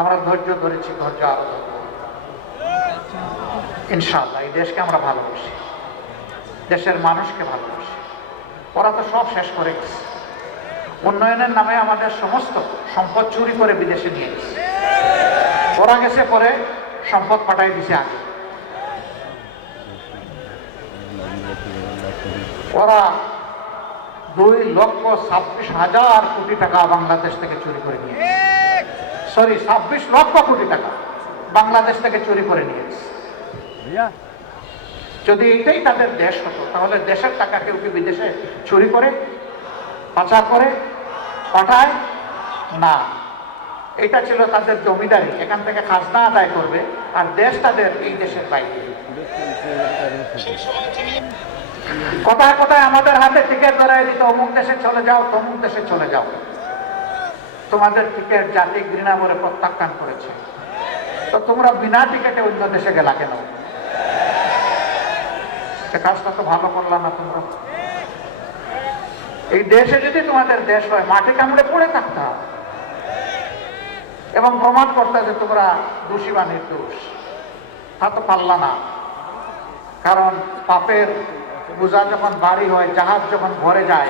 আমরা ধৈর্য ধরেছি, ধৈর্য আরও ধরব ইনশাআল্লাহ, এই দেশকে আমরা ভালোবাসি। দেশের মানুষকে ভালোবাসি। ওরা তো সব শেষ করে গেছে। উন্নয়নের নামে আমাদের সমস্ত সম্পদ চুরি করে বিদেশে নিয়ে গেছে। ওরা গেছে পরে সম্পদ পাঠাই দিছে আগে। ওরা দুই লক্ষ ছাব্বিশ হাজার কোটি টাকা বাংলাদেশ থেকে চুরি করে নিয়ে সরি ছাব্বিশ লক্ষ কোটি টাকা বাংলাদেশ থেকে চুরি করে নিয়েছে। যদি এটাই তাদের দেশ হতো তাহলে দেশের টাকা কেউ কি বিদেশে চুরি করে পাচার করে পাঠায়? না। এটা ছিল তাদের জমিদারি এখান থেকে খাজনা আদায় করবে আর দেশ তাদের এই দেশের বাইরে। কোথায় কোথায় আমাদের হাতে টিকিট ধরাই দিত অমুক দেশে চলে যাও তমুক দেশে চলে যাও। তোমাদের টিকিট জাতি ঘৃণা করে প্রত্যাখ্যান করেছে। তো তোমরা বিনা টিকিটে অন্য দেশে গেলা কেন? কাজটা তো ভালো করলাম না তোমরা। এই দেশে যদি তোমাদের দেশ হয়, মাটি কামড়ে পড়ে থাকতাম এবং প্রমাণ করতে যে তোমরা দোষী বা নির্দোষ। তা তো পারলা না। কারণ পাপের বোঝা যখন বাড়ি হয়, জাহাজ যখন ভরে যায়,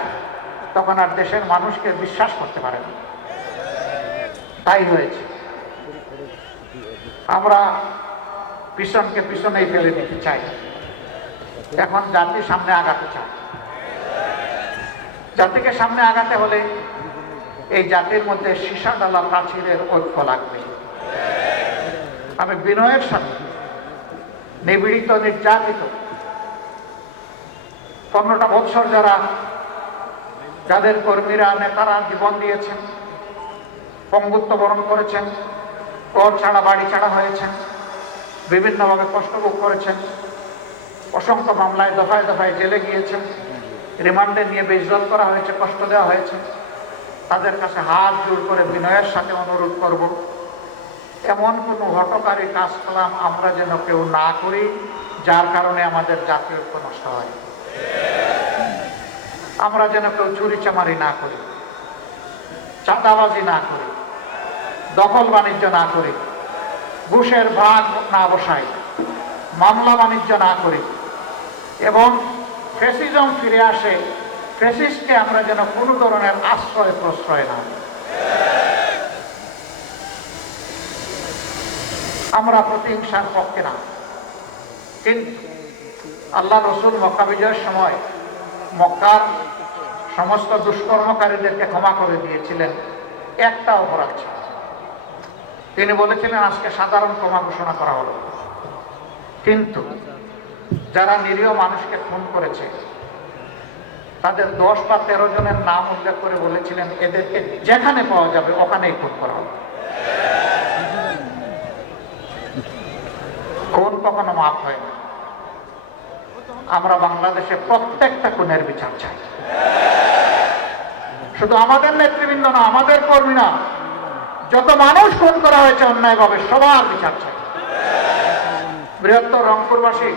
তখন আর দেশের মানুষকে বিশ্বাস করতে পারে না। তাই হয়েছে। আমরা পিছনকে পিছনেই ফেলে দিতে চাই। এখন জাতি সামনে আগাতে চায়। জাতিকে সামনে আগাতে হলে এই জাতির মধ্যে সীসা ডালা প্রাচীরের ঐক্য লাগবে। আমি বিনয়ের সাথে নিবিড়িত নির্যাতিত পনেরোটা বৎসর যারা যাদের কর্মীরা, নেতারা জীবন দিয়েছেন পঙ্গুত্ব বরণ করেছেন ঘর ছাড়া, বাড়ি ছাড়া হয়েছেন বিভিন্নভাবে কষ্ট ভোগ করেছেন, অসংখ্য মামলায় দফায় দফায় জেলে গিয়েছেন, রিমান্ডে নিয়ে বেজল করা হয়েছে, কষ্ট দেওয়া হয়েছে। তাদের কাছে হাত জোর করে বিনয়ের সাথে অনুরোধ করব, এমন কোনো হটকারী কাজ কালাম আমরা যেন কেউ না করি, যার কারণে আমাদের জাতীয় ঐক্য নষ্ট হয়। আমরা যেন কেউ চুরি চামারি না করি। চাঁদাবাজি না করি, দখল বাণিজ্য না করি, ঘুষের ভাগ না বসাই মামলা বাণিজ্য না করি। এবং ফেসিজম ফিরে আসে ফেসিসকে আমরা যেন কোনো ধরনের আশ্রয় প্রশ্রয় না আমরা প্রতিহিংসার পক্ষে না। কিন্তু আল্লাহ রসুল মক্কা বিজয়ের সময় মক্কার সমস্ত দুষ্কর্মকারীদেরকে ক্ষমা করে দিয়েছিলেন। একটা অপরাধ তিনি বলেছিলেন, আজকে সাধারণ ক্ষমা ঘোষণা করা হলো। কিন্তু যারা নিরীহ মানুষকে খুন করেছে, তাদের দশ বা তেরো জনের নাম উল্লেখ করে বলেছিলেন, এদেরকে যেখানে পাওয়া যাবে ওখানেই খুন করা হবে। খুন কখনো মাফ হয় না। আমরা বাংলাদেশে প্রত্যেকটা খুনের বিচার চাই। শুধু আমাদের নেতৃবৃন্দ না, আমাদের কর্মী না যত মানুষ খুন করা হয়েছে অন্যায়ভাবে সবার বিচার চাই। বৃহত্তর রংপুরবাসী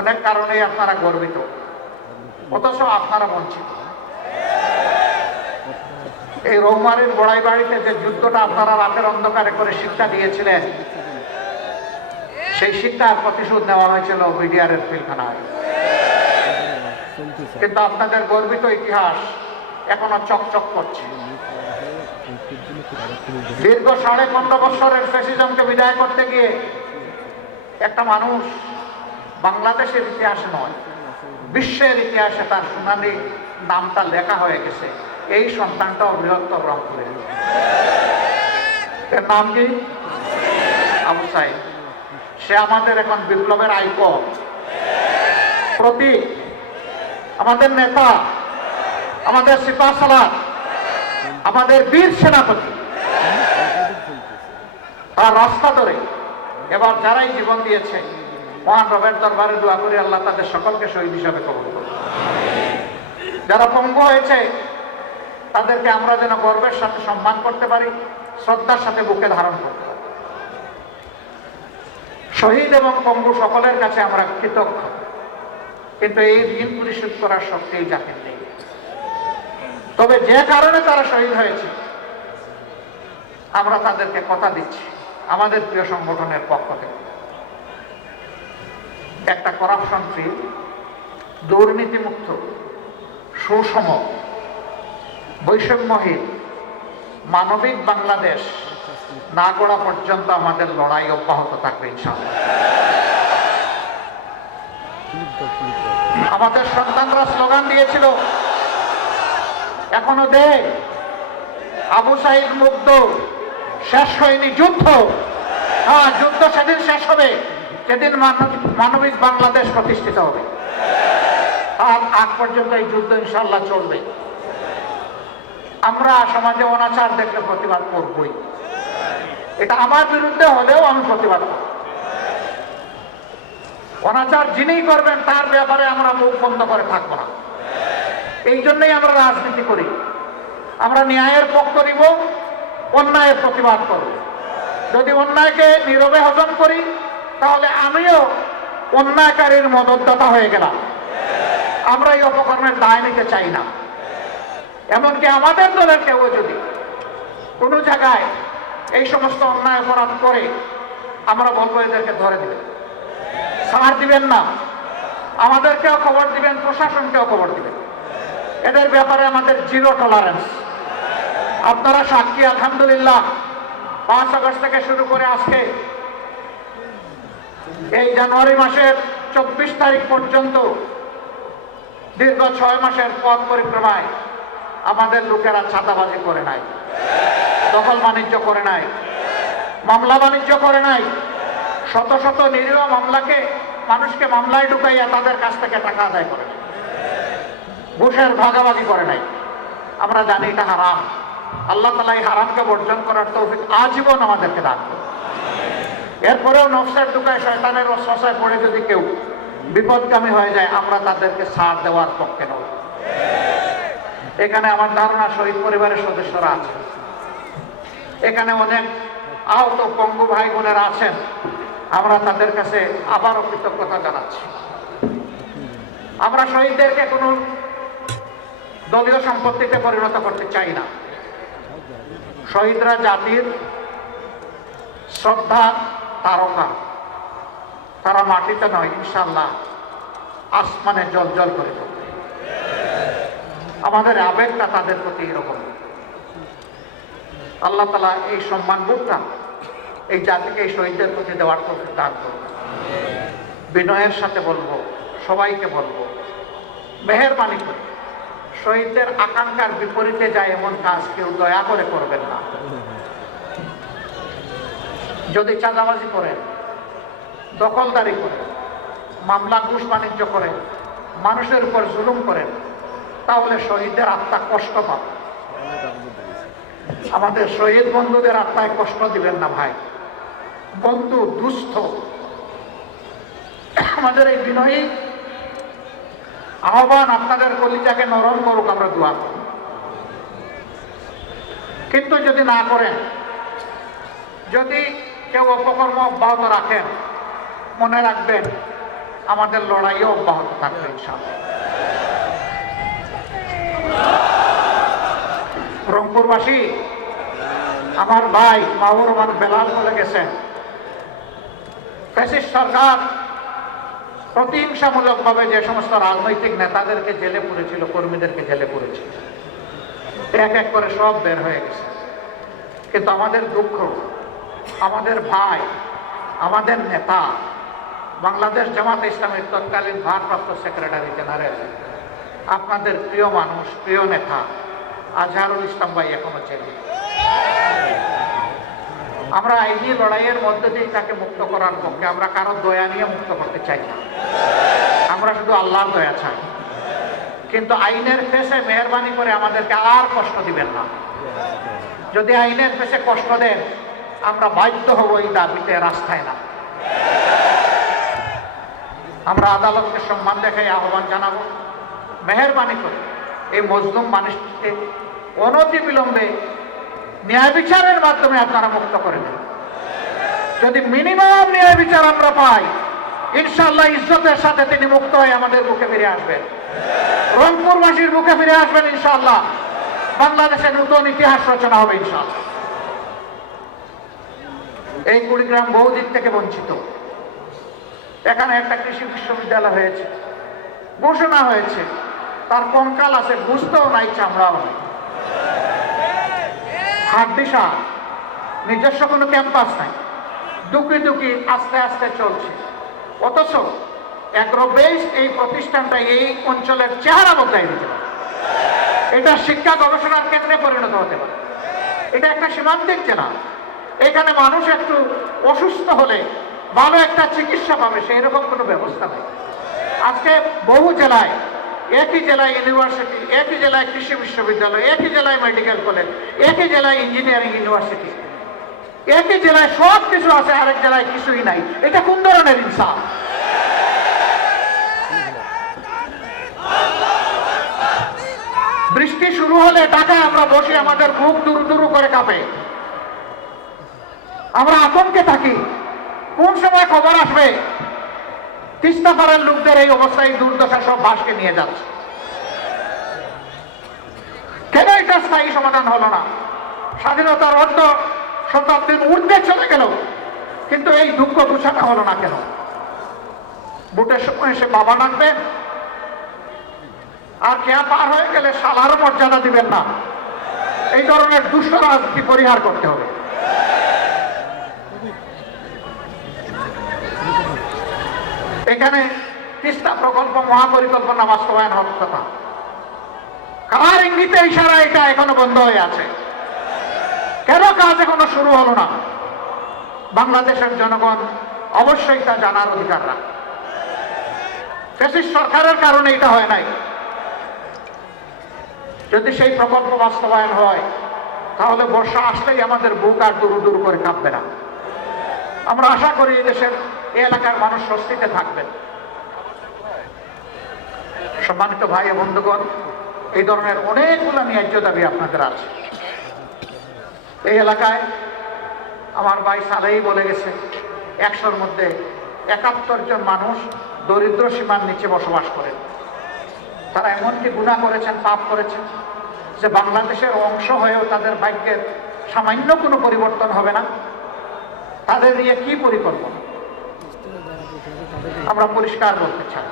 অনেক কারণেই আপনারা গর্বিত। অথচ আপনারা বঞ্চিত। এই রৌমারির বড়াই বাড়িতে যে যুদ্ধটা আপনারা রাতের অন্ধকারে করে শিক্ষা দিয়েছিলেন, সেই শিক্ষার প্রতিশোধ নেওয়া হয়েছিল বিডিআরের পিলখানায় কিন্তু আপনাদের গর্বিত ইতিহাস এখনও চকচক করছে। দীর্ঘ সাড়ে পনেরো বছরের ফ্যাসিজমকে বিদায় করতে গিয়ে একটা মানুষ বাংলাদেশের ইতিহাস নয় বিশ্বের ইতিহাসে তার সোনালি নামটা লেখা হয়ে গেছে। এই সন্তানটাও বৃহত্তর রংপুরের এর নাম কি? আবু সাইদ। সে আমাদের এখন বিপ্লবের আইকন। প্রতীক। আমাদের নেতা। আমাদের সিপা সালার আমাদের বীর সেনাপতি। তার রাস্তা ধরে এবার যারাই জীবন দিয়েছে, মহান রবের দরবারে দোয়া করি আল্লাহ তাদের সকলকে শহীদ হিসাবে কবল যারা পঙ্গু হয়েছে, তাদেরকে আমরা যেন গর্বের সাথে সম্মান করতে পারি, শ্রদ্ধার সাথে বুকে ধারণ করতে পারি। শহীদ এবং পঙ্গু সকলের কাছে আমরা কৃতজ্ঞ। কিন্তু এই ঋণ পরিশোধ করার শক্তি জাতির নেই। তবে যে কারণে তারা শহীদ হয়েছে, আমরা তাদেরকে কথা দিচ্ছি, আমাদের প্রিয় সংগঠনের পক্ষ থেকে। একটা করাপশন ফ্রি দুর্নীতিমুক্ত, সুষম, বৈষম্যহীন, মানবিক বাংলাদেশ না গড়া পর্যন্ত আমাদের লড়াই অব্যাহত থাকবে আমাদের সন্তানরা স্লোগান দিয়েছিল এখনও দে আবু সাইদ মুগ্ধ। শেষ হয়নি যুদ্ধ। হ্যাঁ যুদ্ধ সেদিন শেষ হবে। মানব- মানবিক বাংলাদেশ প্রতিষ্ঠিত হবে। আর আগ পর্যন্ত এই যুদ্ধ ইনশাল্লাহ চলবে। আমরা সমাজে অনাচার দেখলে প্রতিবাদ করবই। এটা আমার বিরুদ্ধে হলেও আমি প্রতিবাদ করব। অনাচার যিনিই করবেন, তার ব্যাপারে আমরা মুখ বন্ধ করে থাকব না। এই জন্যই আমরা রাজনীতি করি। আমরা ন্যায়ের পক্ষ নিব, অন্যায়ের প্রতিবাদ করব। যদি অন্যায়কে নীরবে হজম করি, তাহলে আমিও অন্যায়কারীর মদতদাতা হয়ে গেলাম। আমরা এই অপকর্মের দায় নিতে চাই না। এমনকি আমাদের দলের কেউ যদি কোনো জায়গায় এই সমস্ত অন্যায় অপরাধ করে, আমরা বলব এদেরকে ধরে দিবেন। ছাড় দিবেন না। আমাদেরকেও খবর দিবেন, প্রশাসনকেও খবর দিবেন। এদের ব্যাপারে আমাদের জিরো টলারেন্স আপনারা সাক্ষী, আলহামদুলিল্লাহ। পাঁচ আগস্ট থেকে শুরু করে আজকে, এই জানুয়ারি মাসের চব্বিশ তারিখ পর্যন্ত দীর্ঘ ছয় মাসের পথ পরিক্রমায় আমাদের লোকেরা ছাতাবাজি করে নাই, দখল বাণিজ্য করে নাই, মামলা বাণিজ্য করে নাই। শত শত নিরীহ মামলাকে মানুষকে মামলায় ঢুকাইয়া তাদের কাছ থেকে টাকা আদায় করে। ঘুষের ভাগাভাগি করে নাই। আমরা জানি এটা হারাম। আল্লাহ তালা এই হারামকে বর্জন করার তৌফিক আজীবন আমাদেরকে দান। এরপরেও নফসের দুকায় শয়তানের রসবাসায় পড়ে যদি কেউ বিপদগামী হয়ে যায়, আমরা তাদেরকে ছাড় দেওয়ার পক্ষে নই। এখানে আমার ধারণা, শহীদ পরিবারের সদস্যরা আছে। এখানে অনেক আহত পঙ্গু ভাই বোনেরা আছেন। আমরা তাদের কাছে আবারও কৃতজ্ঞতা জানাচ্ছি। আমরা শহীদদেরকে কোনো দলীয় সম্পত্তিতে পরিণত করতে চাই না। শহীদরা জাতির শ্রদ্ধা, তারকা। তারা মাটিতে নয় ইনশাল্লাহ আসমানে জল জল করে আমাদের আবেগটা তাদের প্রতি এরকম। আল্লাহ তালা এই সম্মানবোধটা এই জাতিকে এই শহীদদের প্রতি দেওয়ার তৌফিক দান করুন। বিনয়ের সাথে বলব, সবাইকে বলব, মেহরবানি করে শহীদদের আকাঙ্ক্ষার বিপরীতে যায় এমন কাজ কেউ দয়া করে করবেন না। যদি চাঁদাবাজি করেন, দখলদারি করেন, মামলা, ঘুষ বাণিজ্য করেন, মানুষের উপর জুলুম করেন, তাহলে শহীদদের আত্মা কষ্ট পাবে। আমাদের শহীদ বন্ধুদের আত্মায় কষ্ট দিবেন না ভাই। বন্ধু দুস্থ। আমাদের এই বিনয়ী আহ্বান আপনাদের কলিজাকে নরম করুক, আমরা দোয়া কিন্তু যদি না করেন, যদি কেউ অপকর্ম অব্যাহত রাখেন, মনে রাখবেন আমাদের লড়াইও অব্যাহত থাকবে রংপুরবাসী, আমার ভাই মাহুর রহমান বেলাল বলে গেছেন সরকার প্রতিহিংসামূলকভাবে যে সমস্ত রাজনৈতিক নেতাদেরকে জেলে পুরেছিল, কর্মীদেরকে জেলে পুরেছিল, এক এক করে সব বের হয়ে গেছে। কিন্তু আমাদের দুঃখ, আমাদের ভাই, আমাদের নেতা, বাংলাদেশ জামাত ইসলামের তৎকালীন ভারপ্রাপ্ত সেক্রেটারি জেনারেল, আপনাদের প্রিয় মানুষ, প্রিয় নেতা, আজহারুল ইসলাম ভাই এখনও জেলে। আমরা আইনি লড়াইয়ের মধ্যে দিয়ে তাকে মুক্ত করার পক্ষে, আমরা কারও দয়া নিয়ে মুক্ত করতে চাই না। আমরা শুধু আল্লাহর দয়া চাই। কিন্তু আইনের ফেসে মেহরবানি করে আমাদেরকে আর কষ্ট দিবেন না। যদি আইনের ফেসে কষ্ট দেন, আমরা বাধ্য হব এই দাবিতে রাস্তায় না আমরা আদালতকে সম্মান দেখাই, আহ্বান জানাব। মেহরবানি করে এই মজলুম মানুষটিকে অনতি বিলম্বে ন্যায় বিচারের মাধ্যমে আপনারা মুক্ত করে দেন। যদি মিনিমাম ন্যায় বিচার আমরা পাই ইনশাল্লাহ ইজ্জতের সাথে তিনি মুক্ত হয়ে আমাদের মুখে ফিরে আসবেন। রংপুরবাসীর মুখে ফিরে আসবেন ইনশাল্লাহ বাংলাদেশের নতুন ইতিহাস রচনা হবে ইনশাল্লাহ এই কুড়িগ্রাম বহুদিক থেকে বঞ্চিত। এখানে একটা কৃষি বিশ্ববিদ্যালয় হয়েছে, ঘোষণা হয়েছে, তার কঙ্কাল আছে, বুঝতেও নাই চামড়াও নাই। হাড্ডিসা নিজস্ব কোনো ক্যাম্পাস নাই। দুকি দুকি আস্তে আস্তে চলছে। অথচ অ্যাগ্রোবেস এই প্রতিষ্ঠানটা এই অঞ্চলের চেহারা বদলাই দিতে পারে। এটা শিক্ষা গবেষণার কেন্দ্রে পরিণত হতে পারে। এটা একটা সীমান্তিক জেলা। এখানে মানুষ একটু অসুস্থ হলে ভালো একটা চিকিৎসা পাবে সেই রকম কোনো ব্যবস্থা নেই। আজকে বহু জেলায় একই জেলায় ইউনিভার্সিটি, একই জেলায় কৃষি বিশ্ববিদ্যালয়, একই জেলায় মেডিকেল কলেজ, একই জেলায় ইঞ্জিনিয়ারিং ইউনিভার্সিটি। একই জেলায় সব কিছু আছে, আরেক জেলায় কিছুই নাই। এটা কোন ধরনের ইনসাফ বৃষ্টি শুরু হলে ঢাকায় আমরা বসে আমাদের বুক দুরু দুরু করে কাঁপে। আমরা আতঙ্কে থাকি। কোন সময় খবর আসবে? তিস্তা পাড়ার লোকদের এই অবস্থায় দুর্দশা সব বাসকে নিয়ে যাচ্ছে। কেন এটা স্থায়ী সমাধান হলো না? স্বাধীনতার অর্ধ শতাব্দীর ঊর্ধ্বে চলে গেল, কিন্তু এই দুঃখ গুছানো হলো না কেন? বুটের সময় এসে বাবা ডাকবেন আর কেয়া পার হয়ে গেলে সালার মর্যাদা দিবেন না। এই ধরনের দুষ্ট রাজনীতি পরিহার করতে হবে। এখানে তিস্তা প্রকল্প মহাপরিকল্পনা বাস্তবায়ন হওয়ার কথা। কার ইঙ্গিতে ইশারা এটা এখনও বন্ধ হয়ে আছে? কেন কাজ এখনও শুরু হলো না? বাংলাদেশের জনগণ অবশ্যই তা জানার অধিকার রাখে। সরকারের কারণে এটা হয় নাই। যদি সেই প্রকল্প বাস্তবায়ন হয়, তাহলে বর্ষা আসলেই আমাদের বুক আর দূর দূর করে কাঁপবে না। আমরা আশা করি দেশের এই এলাকার মানুষ স্বস্তিতে থাকবেন। সম্মানিত ভাই ও বন্ধুগণ, এই ধরনের অনেকগুলো ন্যায্য দাবি আপনাদের আছে। এই এলাকায় আমার ভাই সালেই বলে গেছে, একশোর মধ্যে একাত্তর জন মানুষ দরিদ্র সীমার নিচে বসবাস করেন। তারা এমনকি গুণা করেছেন, পাপ করেছেন যে বাংলাদেশের অংশ হয়েও তাদের ভাগ্যের সামান্য কোনো পরিবর্তন হবে না। তাদের নিয়ে কি পরিকল্পনা? আমরা পরিষ্কার করতে চাই।